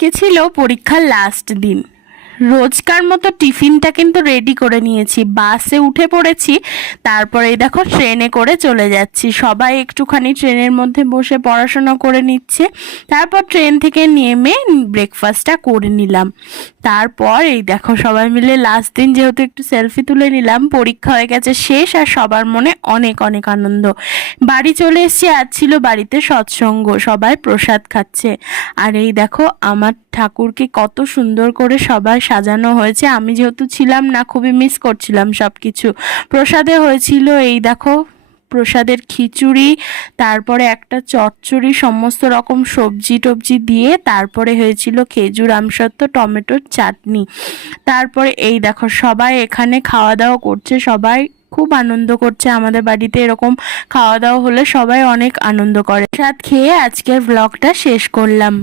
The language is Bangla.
আজকে ছিল পরীক্ষার লাস্ট দিন। রোজকার মতো টিফিনটা কিন্তু রেডি করে নিয়েছি, বাসে উঠে পড়েছি। তারপরে এই দেখো ট্রেনে করে চলে যাচ্ছি, সবাই একটুখানি ট্রেনের মধ্যে বসে পড়াশোনা করে নিচ্ছে। তারপর ট্রেন থেকে নেমে ব্রেকফাস্টটা করে নিলাম। তারপর এই দেখো সবাই মিলে লাস্ট দিন যেহেতু একটু সেলফি তুলে নিলাম। পরীক্ষা হয়ে গেছে শেষ, আর সবার মনে অনেক অনেক আনন্দ। বাড়ি চলে এসেছি, আজ ছিল বাড়িতে সৎসঙ্গ, সবাই প্রসাদ খাচ্ছে। আর এই দেখো আমার ঠাকুরকে কত সুন্দর করে সবাই সাজানো হয়েছে। আমি যেহেতু ছিলাম না, খুবই মিস করছিলাম সব কিছু। প্রসাদে হয়েছিল এই দেখো প্রসাদের খিচুড়ি, তারপরে একটা চচ্চড়ি, সমস্ত রকম সবজি টবজি দিয়ে, তারপরে হয়েছিল খেজুর আমসত্ত্ব টমেটোর চাটনি। তারপরে এই দেখো সবাই এখানে খাওয়া দাওয়া করছে, সবাই খুব আনন্দ করছে। আমাদের বাড়িতে এরকম খাওয়া দাওয়া হলে সবাই অনেক আনন্দ করে। প্রসাদ খেয়ে আজকের ব্লগটা শেষ করলাম।